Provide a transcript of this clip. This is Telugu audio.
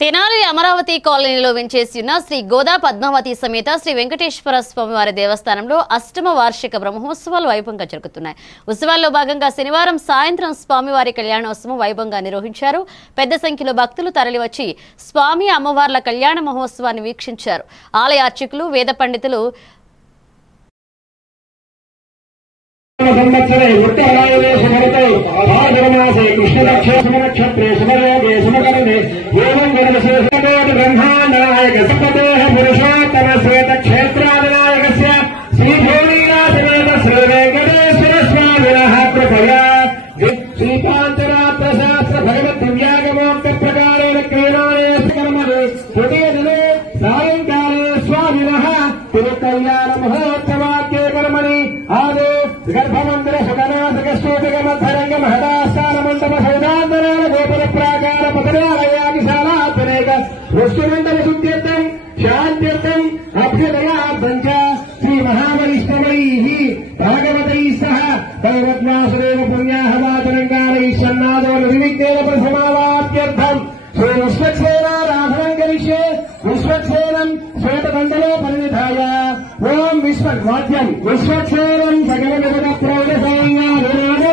తెనాలి అమరావతి కాలనీలో వెంచేసి ఉన్న శ్రీ గోదా పద్మావతి సమేత శ్రీ వెంకటేశ్వర స్వామివారి దేవస్థానంలో అష్టమ వార్షిక బ్రహ్మోత్సవాలు వైభవంగా జరుగుతున్నాయి. ఉత్సవాల్లో భాగంగా శనివారం సాయంత్రం స్వామివారి కళ్యాణోత్సవం వైభవంగా నిర్వహించారు. పెద్ద సంఖ్యలో భక్తులు తరలివచ్చి స్వామి అమ్మవార్ల కళ్యాణ మహోత్సవాన్ని వీక్షించారు. ఆలయ అర్చకులు, వేద పండితులు संवत्सरे उत्तरायणे सुमरते भाद्रमासे कृष्णपक्षे सुमनक्षत्रे सुमयोगे सुमकरणे एवं गणविशेषतो ब्रह्माण्डनायक सपतेः पुरुषोत्तम श्वेत क्षेत्रादिनायकस्य श्रीभूमिनाथमेव श्री वेंकटेश्वर स्वामिनः कृपया श्रीकान्तरात्रशास्त्र भगवत् दिव्यागमोक्त प्रकारेण क्रीडाने कर्मणे तृतीयदिने सायंकाले स्वामिनः तिरुकल्याण महोत्सवाख्ये कर्मणि आदौ गर्भमंदिर सुगनाथकस्तूतिकमद्धरंग महदास्थान मंडप सौदान्तराल गोपुर प्राकार पतनालयादिशालात्मनेक वस्तुमंडल शुद्ध्यर्थं शान्त्यर्थं अभ्युदयार्थं च श्री महावैष्णवैः भागवतैः सह भगवद्वासुदेव पुण्याहवाचनङ्गारैः सन्नादो निर्विघ्नेन प्रसमावाप्त्यर्थं श्री विश्वक्सेनाराधनं करिष्ये. विश्वक्सेनं श्वेतमण्डलो परिनिधाय ओम विश्ववाद्यं विश्वक्सेनं सकलजगत प्रौढसाङ्गाभिरामो